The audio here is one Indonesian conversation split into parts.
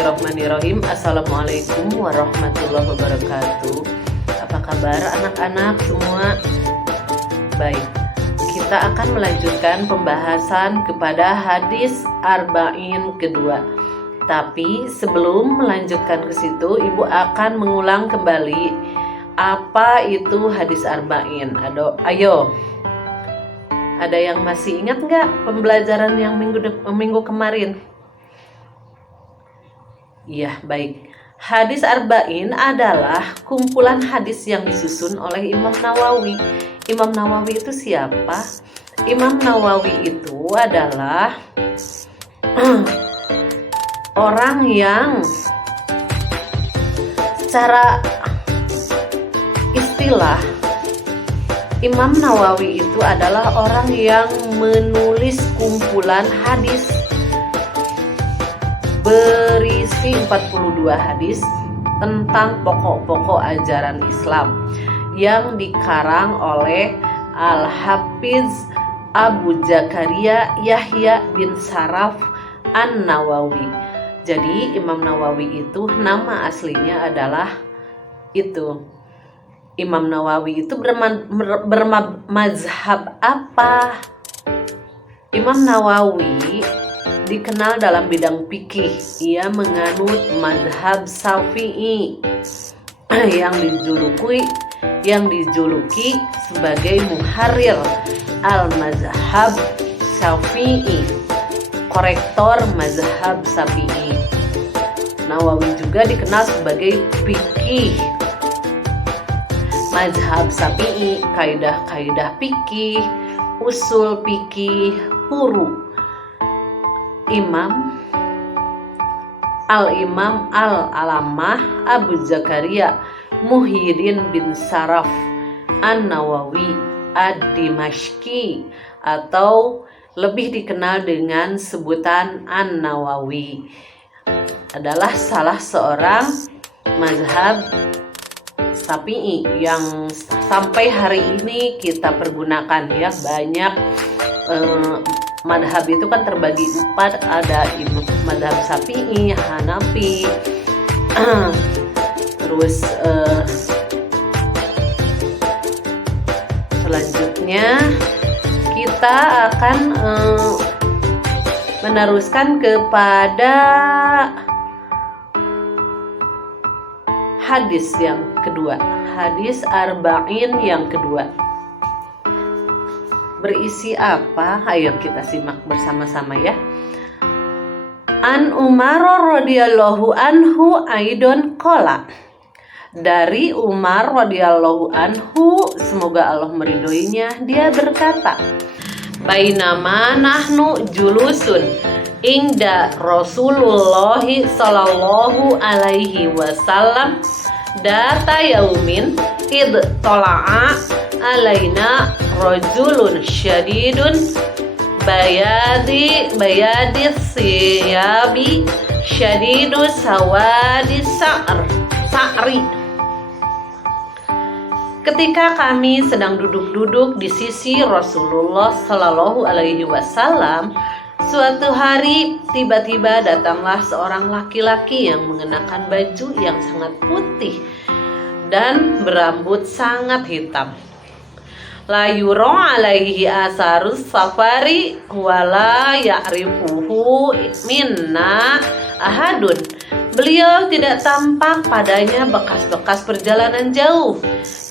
Bismillahirrahmanirrahim. Assalamualaikum warahmatullahi wabarakatuh. Apa kabar anak-anak semua? Baik, kita akan melanjutkan pembahasan kepada hadis arba'in kedua. Tapi sebelum melanjutkan ke situ, Ibu akan mengulang kembali apa itu hadis arba'in. Ayo, ada yang masih ingat nggak pembelajaran yang minggu kemarin? Iya, baik. Hadis arba'in adalah kumpulan hadis yang disusun oleh Imam Nawawi. Imam Nawawi itu siapa? Imam Nawawi itu adalah orang yang secara istilah Imam Nawawi itu adalah orang yang menulis kumpulan hadis berisi 42 hadis tentang pokok-pokok ajaran Islam yang dikarang oleh Al-Hafiz Abu Zakaria Yahya bin Sharaf An-Nawawi. Jadi Imam Nawawi itu nama aslinya adalah itu. Imam Nawawi itu bermazhab apa? Imam Nawawi dikenal dalam bidang fikih. Ia menganut mazhab Syafi'i yang dijuluki sebagai muharrir al-mazhab Syafi'i, korektor mazhab Syafi'i. Nawawi juga dikenal sebagai fikih mazhab Syafi'i, kaidah-kaidah fikih, usul fikih, furu. Imam Al-Alamah Abu Zakaria Muhyiddin bin Sharaf An-Nawawi Ad-Dimashqi, atau lebih dikenal dengan sebutan An-Nawawi, adalah salah seorang mazhab Syafi'i yang sampai hari ini kita pergunakan ya. Banyak madhab itu kan terbagi 4, ada madhab Syafi'i, Hanafi, terus selanjutnya kita akan meneruskan kepada hadis yang kedua, hadis arba'in yang kedua. Berisi apa? Ayo kita simak bersama-sama ya. An Umar radhiyallahu anhu aidon qala. Dari Umar radhiyallahu anhu, semoga Allah meridhoinya, dia berkata, bainama nahnu julusun inda Rasulullah sallallahu alaihi wasallam data yaumin id tola'a alaina rajulun syadidun bayadi siyabi syadidu sawadi sa'ri. Ketika kami sedang duduk-duduk di sisi Rasulullah Sallallahu Alaihi Wasallam, suatu hari tiba-tiba datanglah seorang laki-laki yang mengenakan baju yang sangat putih dan berambut sangat hitam. La yuro alaihi asarus safari wala ya'rifuhu minna ahadun. Beliau tidak tampak padanya bekas-bekas perjalanan jauh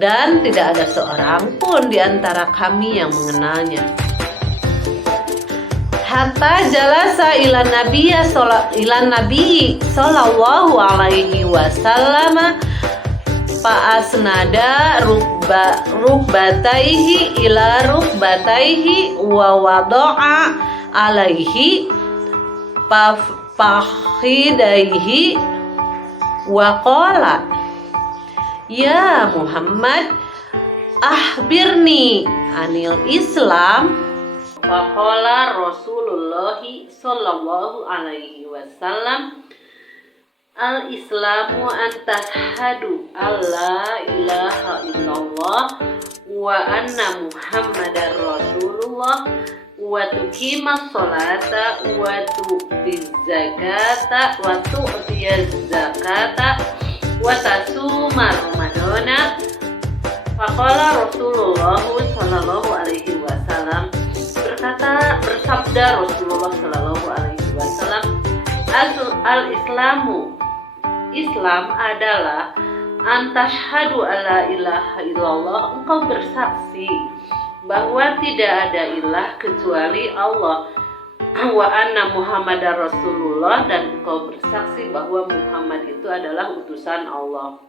dan tidak ada seorang pun di antara kami yang mengenalnya. Hatta jalasa ilan nabi sallallahu alaihi wasallam fa'asnada rukbataihi ila rukbataihi wa wada'a alaihi fakhidaihi wa qala ya Muhammad ahbirni anil Islam. Faqala Rasulullah sallallahu alaihi wasallam al-islamu an tashhadu alla ilaha illallah wa anna Muhammadar Rasulullah wa tuqimas sholata wa tu'tiz zakata wa tu'tiyaz zakata wa tasuma ramadana. Faqala Rasulullah sallallahu alaihi wasallam, bersabda Rasulullah sallallahu alaihi wasallam, al-islamu, Islam adalah antashhadu alla ilaha illallah, engkau bersaksi bahwa tidak ada ilah kecuali Allah, wa anna Muhammadar Rasulullah, dan engkau bersaksi bahwa Muhammad itu adalah utusan Allah,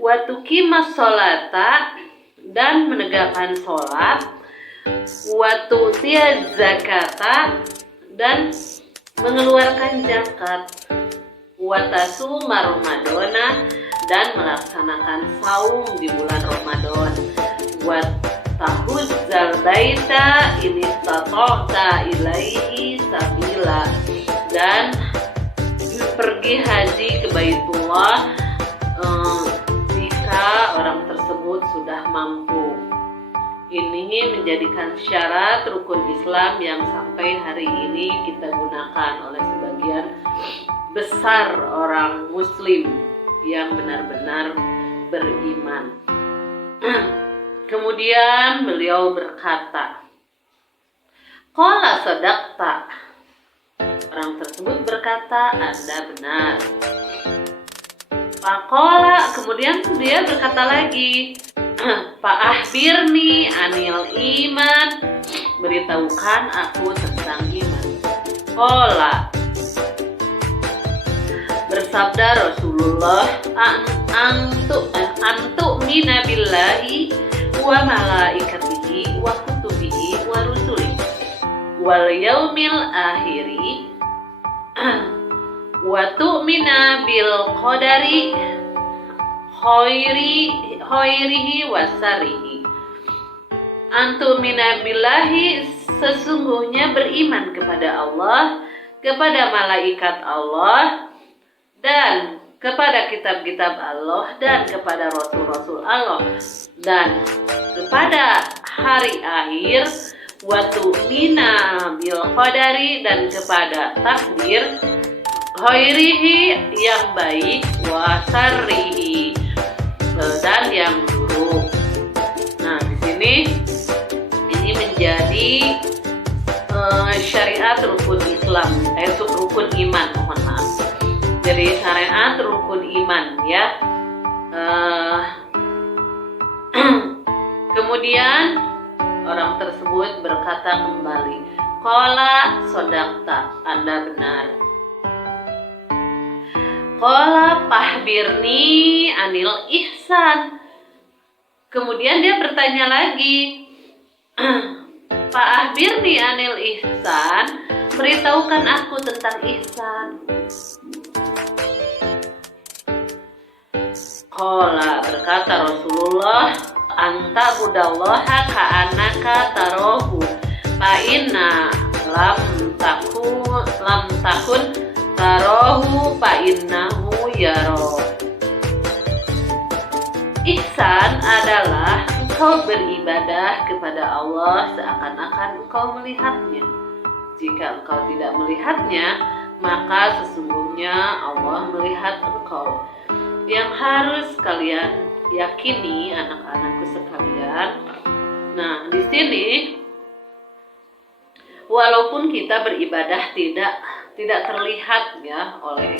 wa tuqimas sholata, dan menegakkan sholat, wa tu'tiyaz zakata, dan mengeluarkan zakat, wa tasuma ramadana, dan melaksanakan saum di bulan Ramadan, wa tahuzzal baita in istata'ta ilaihi sabila, dan pergi haji ke Baitullah jika orang tersebut sudah mampu. Ini menjadikan syarat rukun Islam yang sampai hari ini kita gunakan oleh sebagian besar orang muslim yang benar-benar beriman. Kemudian beliau berkata, qala sadaqta, orang tersebut berkata, Anda benar. Faqala, kemudian dia berkata lagi, fa'ahbirni anil iman, beritahukan aku tentang iman. Qala, bersabda Rasulullah, antu mina billahi wa malaikatihi wa kutubihi wa rusulihi wal yaumil akhiri wa tu'mina bil qadari khairihi wa syarrihi. Antumina billahi, sesungguhnya beriman kepada Allah, kepada malaikat Allah, dan kepada kitab-kitab Allah, dan kepada rasul-rasul Allah, dan kepada hari akhir, wa tu'mina bil qadari, dan kepada takdir, khairihi, yang baik, wa syarrihi, dan yang buruk. Nah, di sini ini menjadi syariat rukun Islam, rukun iman, mohon maaf. Jadi syariat rukun iman, ya. Kemudian orang tersebut berkata kembali, qala sadaqta, Anda benar. Qala fahbirni anil ihsan. Kemudian dia bertanya lagi, fahbirni anil ihsan, beritahukan aku tentang ihsan. Qala, berkata Rasulullah, anta budallaha ka'annaka tarahu fa inna lam takun tarahu fa innahu yara. Ihsan adalah engkau beribadah kepada Allah seakan-akan engkau melihatnya. Jika engkau tidak melihatnya, maka sesungguhnya Allah melihat engkau. Yang harus kalian yakini, anak-anakku sekalian. Nah, di sini walaupun kita beribadah tidak terlihat ya oleh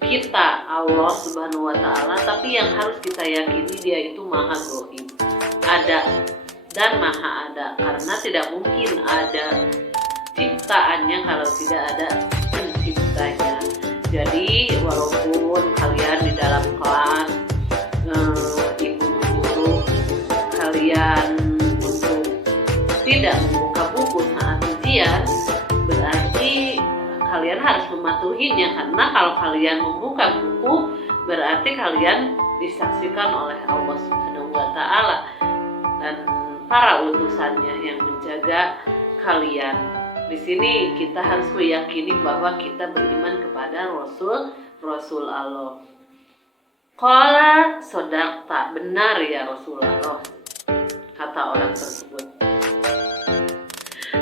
kita Allah Subhanahu wa taala, tapi yang harus kita yakini dia itu maha gaib, ada dan maha ada, karena tidak mungkin ada ciptaannya kalau tidak ada penciptanya. Jadi walaupun kalian di dalam kelas ibu menyuruh kalian untuk tidak membuka buku saat ujian, berarti kalian harus mematuhinya, karena kalau kalian membuka buku berarti kalian disaksikan oleh Allah Subhanahu wa taala dan para utusannya yang menjaga kalian. Di sini kita harus meyakini bahwa kita beriman kepada Rasul Allah. Qala sadaqta, benar ya Rasulullah. kata orang tersebut.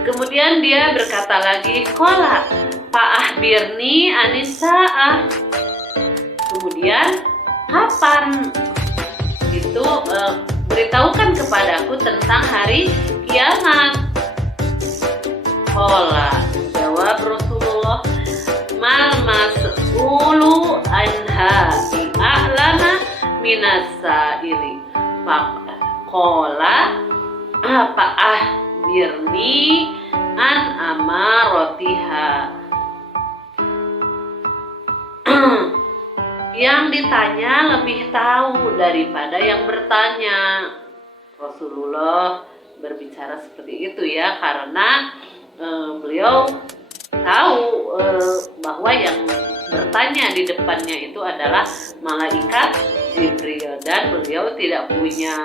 Kemudian dia berkata lagi, qala fa'akhbirni anis-sa'ah. Kemudian, kapan? Itu beritahukan kepadaku tentang hari kiamat. Qala, jawab Rasulullah, mal mas'ulu anha bi'a'lama minas sa'ili. Qala fa'akhbirni an amaratiha. Yang ditanya lebih tahu daripada yang bertanya. Rasulullah berbicara seperti itu ya, karena beliau tahu bahwa yang bertanya di depannya itu adalah malaikat Jibril, dan beliau tidak punya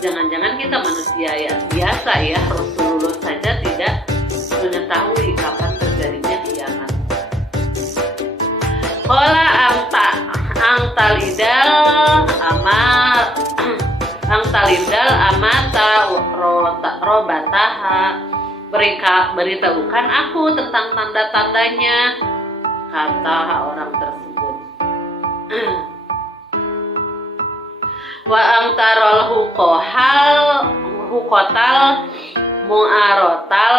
jangan-jangan kita manusia ya biasa ya, Rasulullah saja tidak mengetahui kapan terjadinya kiamat. Qala angtalidal amata robataha. Beritahukan aku tentang tanda-tandanya, kata orang tersebut. Wa angtarol hukotal mu'arotal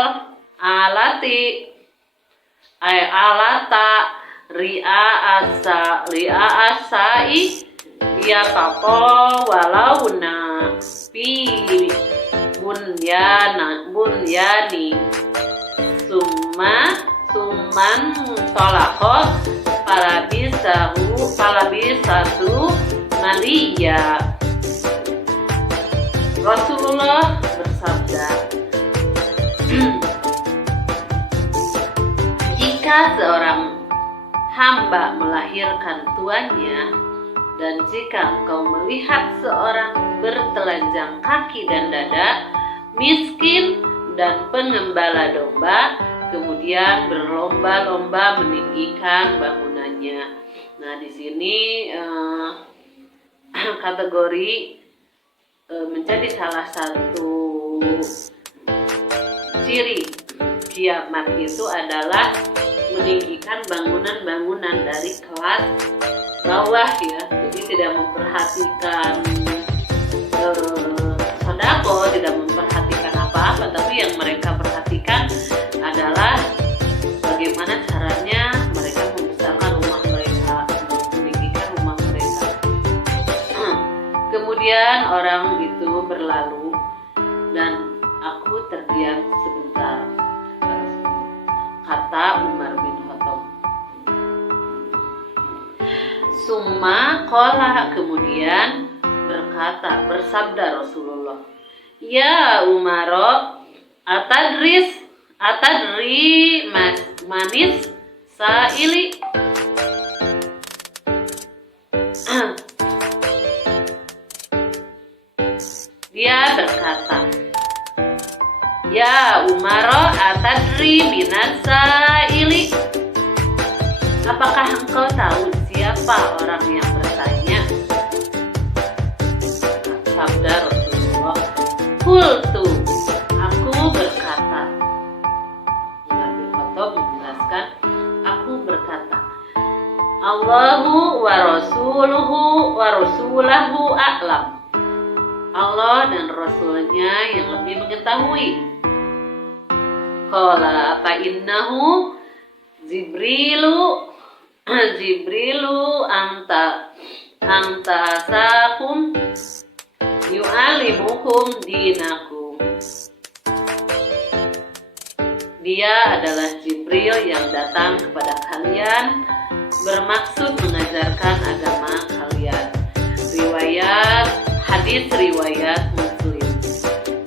alata ria asai ya papo walauna pi bunyani summan tolako palabisatu malia. Rasulullah bersabda, jika seorang hamba melahirkan tuannya, dan jika engkau melihat seorang bertelanjang kaki dan dada, miskin dan pengembala domba, kemudian berlomba-lomba meninggikan bangunannya. Nah, di sini kategori menjadi salah satu ciri kiamat itu adalah meninggikan bangunan-bangunan dari kelas bawah ya, jadi tidak memperhatikan sedekah, tidak memperhatikan apa-apa, tapi yang mereka perhatikan adalah bagaimana caranya mereka membesarkan rumah mereka, meninggikan rumah mereka. Kemudian orang itu berlalu dan aku terdiam sebentar, kata Umar bin Khattab. Summa qala, kemudian bersabda Rasulullah, ya Umaro, atadri manis sa'ili. Dia berkata, ya Umaro, atadri minas sa'ili. Apakah engkau tahu siapa orang yang bertanya? Sabda Rasulullah, qultu, aku berkata. Umar bin Khattab menjelaskan, aku berkata, Allahu wa rasulahu a'lam. Allah dan Rasulnya yang lebih mengetahui. Qala fa innahu Jibrilu anta asakum yu'alimukum dinakum. Dia adalah Jibril yang datang kepada kalian bermaksud mengajarkan agama kalian. Hadis riwayat Muslim.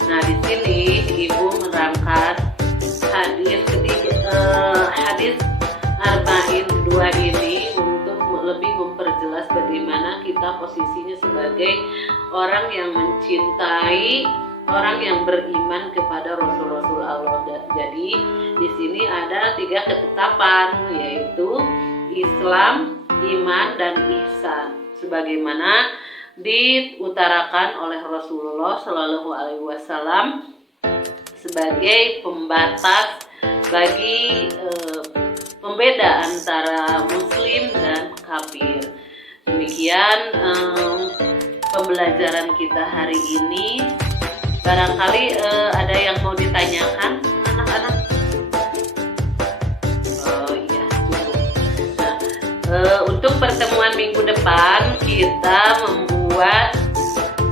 Nah, di sini ibu merangkas hadis arba'in kedua ini untuk lebih memperjelas bagaimana kita posisinya sebagai orang yang mencintai, orang yang beriman kepada Rasul-Rasul Allah. Jadi di sini ada 3 ketetapan, yaitu Islam, iman, dan ihsan. Sebagaimana diutarakan oleh Rasulullah Shallallahu Alaihi Wasallam sebagai pembatas bagi pembeda antara muslim dan kafir. Demikian pembelajaran kita hari ini. Barangkali ada yang mau ditanyakan anak-anak? Oh iya, cukup. Nah, untuk pertemuan minggu depan kita membuat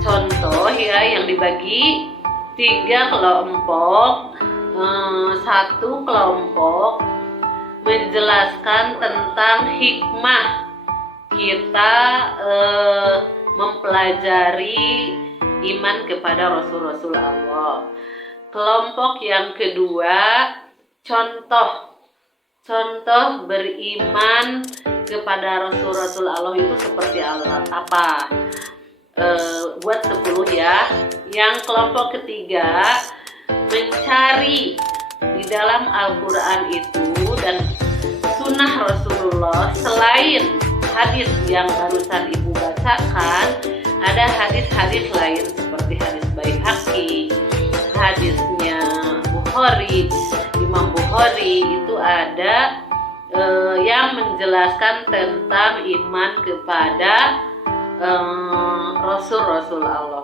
contoh ya yang dibagi 3 kelompok. Satu kelompok menjelaskan tentang hikmah kita mempelajari iman kepada Rasul-Rasul Allah. Kelompok yang kedua, contoh beriman kepada Rasul-Rasul Allah itu seperti apa? Buat 10 ya. Yang kelompok ketiga, mencari di dalam Al-Quran itu dan sunnah Rasulullah, selain hadis yang barusan ibu bacakan, ada hadis-hadis lain seperti hadis Baihaqi, hadisnya Bukhari, Imam Bukhari itu ada yang menjelaskan tentang iman kepada Rasul-Rasul Allah.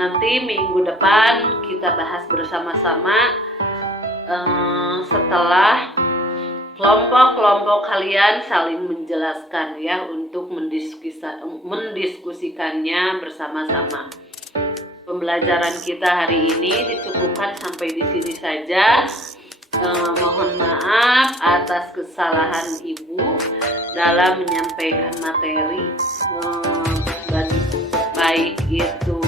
Nanti minggu depan kita bahas bersama-sama setelah kelompok-kelompok kalian saling menjelaskan ya, untuk mendiskusikannya bersama-sama. Pembelajaran kita hari ini dicukupkan sampai di sini saja. Mohon maaf atas kesalahan ibu dalam menyampaikan materi, baik itu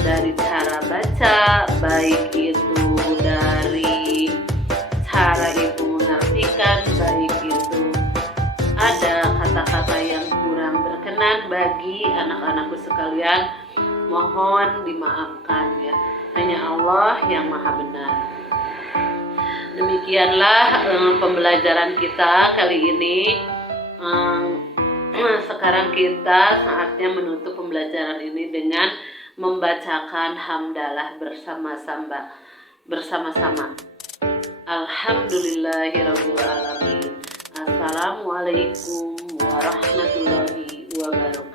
dari cara baca, baik itu dari cara ibu mengartikan, baik itu ada kata-kata yang kurang berkenan bagi anak-anakku sekalian, mohon dimaafkan ya. Hanya Allah yang maha benar. Demikianlah pembelajaran kita kali ini. Sekarang kita saatnya menutup pembelajaran ini dengan membacakan hamdalah bersama-sama. Alhamdulillahirabbil alamin. Assalamualaikum warahmatullahi wabarakatuh.